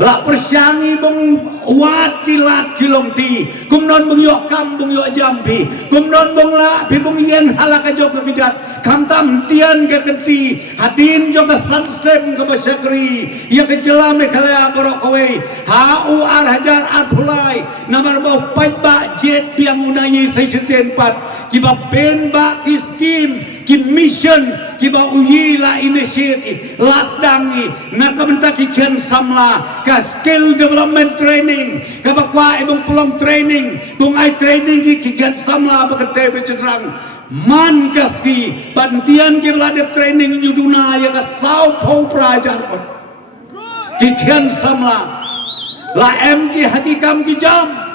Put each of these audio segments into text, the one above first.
La persyangi bung wat kilat kilong ti kum non bung yok kam bung yok jampi kum non bung la pi bung yen halaka jok ke bijat kam tam tian ke kenti hatin jok ke sansem ke basyakri ya ke jelame kala borok kowe ha u ar hajar ar pulai namar bau pait ba jet piang unayi sai sen pat ki ba pen ba kiskim ki mission ki ba uyi la initiative lasdangi na kamenta ki chen samla ka skill development training ka bakwa ibung pelong training bung ai training ki chen samla bakate becerang man kaski bantian ki beladep training nyuduna ya ka sau pau prajar kot ki chen samla la em ki hati kam ki jam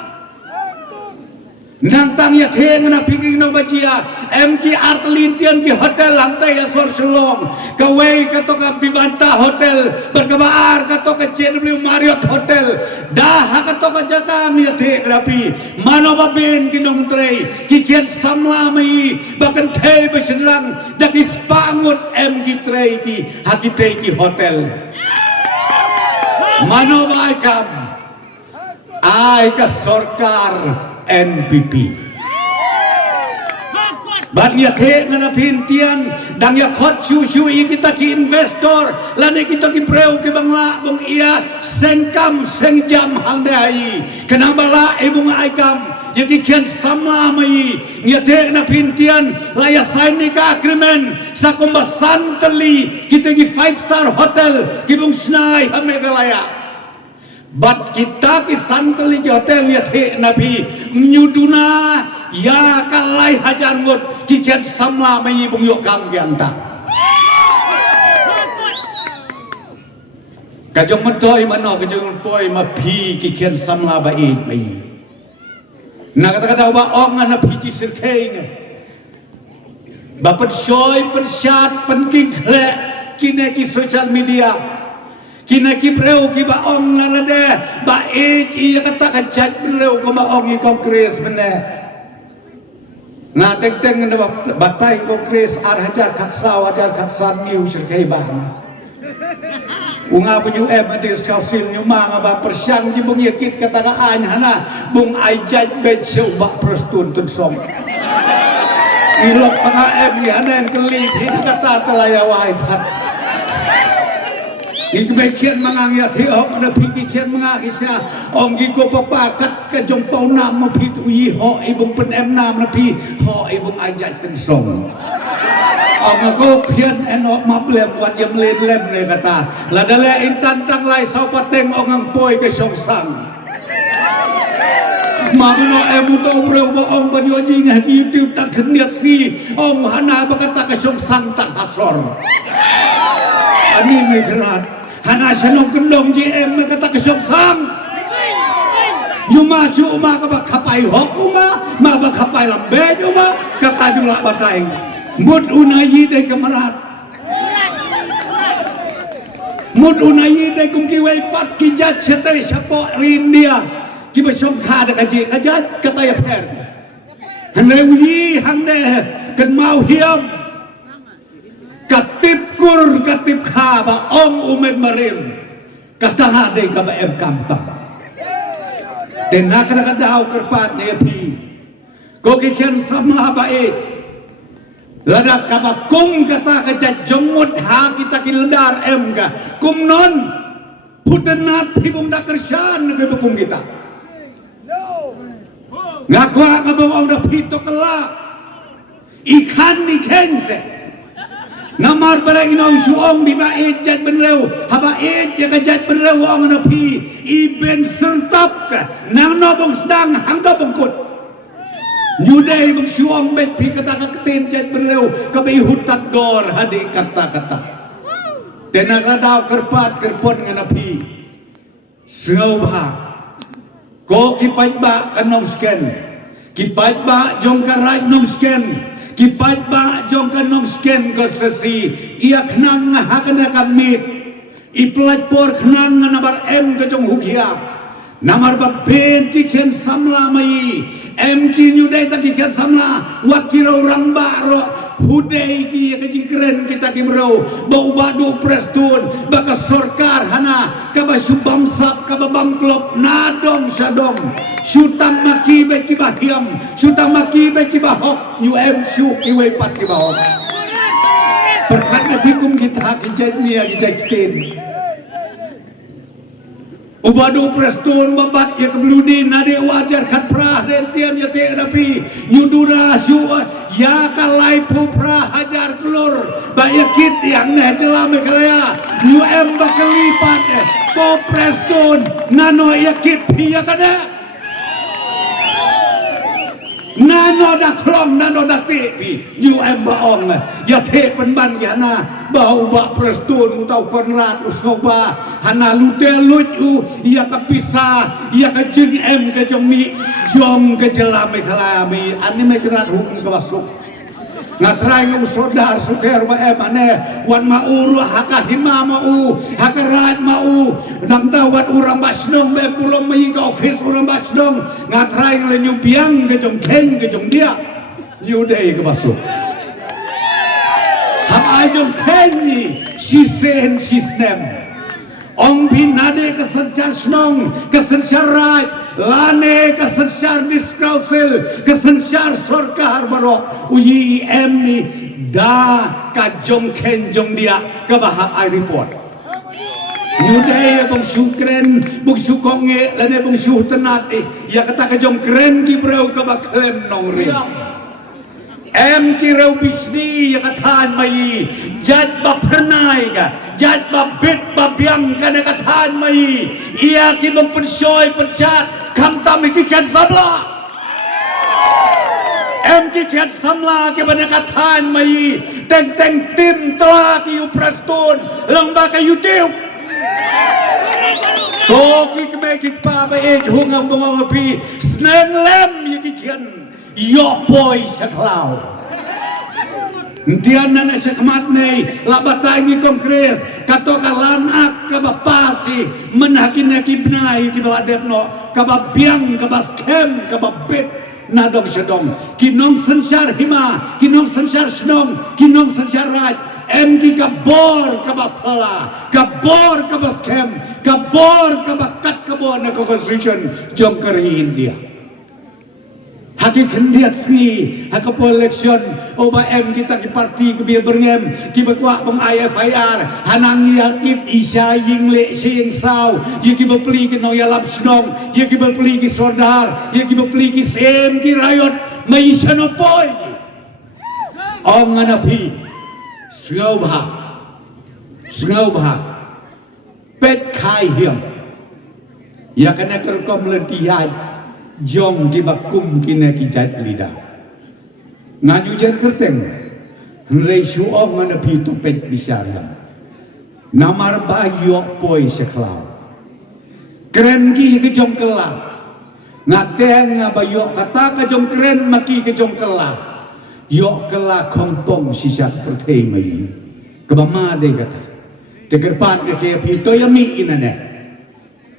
nang tang ya theng na pinging no bajia em ki artelintian ki hotel lantai ya sor selong ka wei ka to ka Vivanta hotel berkabar ka to ka JW Marriott hotel dah ka to ka jatang ya theng rapi mano babin ki nong trei ki kian samla mai bakan thei besenrang dak ispangut em ki trei ki hakite ki hotel mano bai kam ai ka sorkar NPP Batnya thek ngana pintian dang ya khot chu kita ki investor lane kita ki preu ki bangla bung ia sengkam sengjam hang dai kenapa la ibung aikam jadi kian sama mai ya thek na pintian la ya sign ni ka agreement sakumba santeli kita ki 5-star hotel ki bung snai hamegalaya Bat kita ki santeli ki hotel ya the nabi nyuduna ya kalai hajar ngot ki kian samla mai bung yok kam gianta kajong mentoi mano kajong mentoi ma phi ki kian samla ba it mai na kata ba ong na phi chi sirkheng ba pat soy pat shat pan ki khle kine ki social media kina ki preu ki ba ong la de ba e iya kata ka chat preu ko ba ong i kongres mene na teng teng na batai kongres ar hajar khasaw hajar khasan niu sirkai ba unga bunyu adis kausil nyuma ba persyang ji bung yakit kata ka an hana bung ai jaj be seu ba prostun tun som ilok panga em ya nang keli hi kata telayawai pat Ikian mangang ya thiok na pikian manga kisya onggi ko papakat ka jong pau nam ma phi tu yi ho ibung pen em nam na phi ho ibung ajat ten song ong ko khian en ok ma plem wat yam len lem le kata la dale intan tang lai sau pateng ong ang poi ke song sang Mano emu to preu ba ong ban yo jing ha YouTube tak khniat si ong hana ba kata ka song sang tak hasor ani ni gerat hana senong kendong JM kata kesok sang yuma cuma ka kapai hok uma ma ba kapai lambe uma kata jula batai mud unayi de kamarat mud unayi de kum ki wei pat ki jat sete sapo rindia ki besong kha de kaji kajat kata ya per hande uyi hande ken mau hiam katip kur katip khaba ong umet marim kata hade ka ba em kamtam den nakana daw kerpat ne pi ko ki chen samla ba e lada ka ba kum kata ka jomut ha kita ki ledar em ga kum non putenat pibung da kersan ke kum kita ngakwa ka bong ong da pito kala ikan ni kense Namar barang inong suong biba ejat benreu haba ejat kajat benreu ong na pi iben sertap ka nang nobong sedang hang dobong kut nyudai bang suong bet pi kata ka ketin jat benreu kabai hutat dor hadi kata tenaga daw kerpat kerpon ngana pi sengau ba ko kipat ba kanong sken kipat ba jong karat nong sken kipat ba jong kanong sken ko sesi iya knang hakana kamit iplat por knang nabar em ke jong hukia namar ba pen ki ken samla mai em ki nyudai ta ki ken samla wat ki ro rang ba ro hudai ki ka jingkren kita kimro ba ubadu prestun ba ka sarkar hana ka ba subam sap ka ba bangklop nadong sadong sutang maki be ki ba hiam sutang maki be ki ba hok shu ki we pat ki ba hok perkatnya fikum kita ki jadnia ki jadkin ubadu prestun babat ya kebludin nade wajar kat prah den tian ya te dapi yudura syu ya kalai pu prah hajar kelur ba yakit yang ne celame kalaya bakalipat ko prestun nano yakit pia kada nano dak klong nano dak tepi baong ya te penban ya na bau ba prestun utau konrad usnoba hana lutelut ya kapisah ya ka jing ka jomi jom ke jelame kalami ani me gerat hum ke wasuk ngatrai usodar suker wa ane wan mauru haka hima mau haka rat mau nang tawat urang basnong be pulong mai ka office urang basnong ngatrai le nyupiang ke jom keng ke jom dia new day ke basuk hak ajong kenyi sisen sisnem ong pinade kesensyar snong kesensyar rat lane kesensyar diskrausil kesensyar sorkar barok uyi ni da kajong kenjong dia kebahak ai report Nyudai bung syukren bung syukonge lane bung syuh tenat ya kata kajong keren ki brau kebak klem nong ri kirau bisni ya katahan mai jad ba pernai ka jad ba bit ba biang ka na katahan mai iya ki bang pensoy percat kam tam ki kan sabla ki kan samla ke bana katahan mai teng teng tim telah ki uprastun lang ba ka YouTube ko ki me ki pa ba hungam bong pi sneng lem yi ki kan yo boy saklau Ndian na sekmat nei labatay ni kongres kato kalanak kabapasi menakin na kibnay kibawadepno kababiang kabaskem kababit nadong syadong kinong sensyar hima kinong sensyar snong kinong sensyar raj MD kabor kabapala kabor kabaskem kabor kabakat kabor na constitution jong kari India haki kendiat sni hakapo eleksyon oba kita ki parti ke biar berngem ki bakwa bang IFIR hanang yakip isya yingle sing saw ki bepli ki no yalap snong ki bepli ki sordar ki bepli ki sem ki rayot mai sanopoy ong nganapi sngau bah pet khai hiam ya kana kerkom lentihai jong di bakum kina kijat lida ngaju jar kerteng rei suong ngana pitu pet bisara namar bayo poi seklau keren gi ke jong kela ngateng ngabayo kata ke jong keren maki ke jong kela yo kela kompong sisa pertei mai kebama de kata tegerpat ke pito yami inane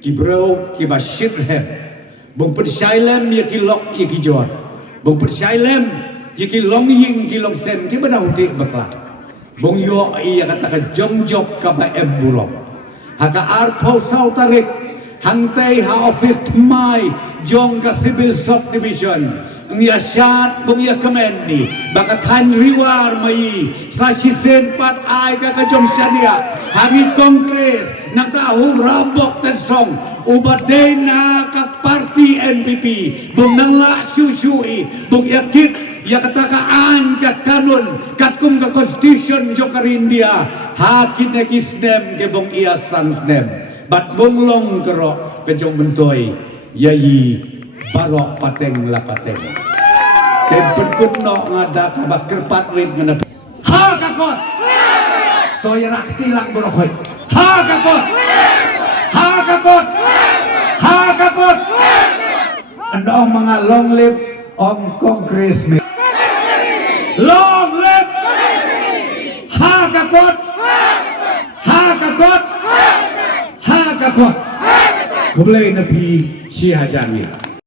kibro kibashir he bung persailem ya ki lok ya ki jor bung persailem ya ki long ying ki long sem ki bana hutik bakla bung yo iya kata ka jong jok ka ba bulok haka arpo sau tarik hangtai ha office mai jong ka civil subdivision ngia syat bung ya kemendi baka than riwar mai sa sisen pat ai ka jong syania hangi kongres nang tahu rambok tan song ubadai na ka parti NPP bung nangla susui bung yakit ya katakaan kat kanun kat kum ka constitution jokar India hakit na kisnem ke bung iya sansnem bat bung long kerok ke jong bentoy yayi barok pateng la pateng ke penkut no ngada ka bakerpat rit ngana ha kakot toy rak tilang borokoy ha kakot ha kakot ha kakot andong mga long live on congressman long live ha kakot ha kakot ha kakot kublay na pi siya jangit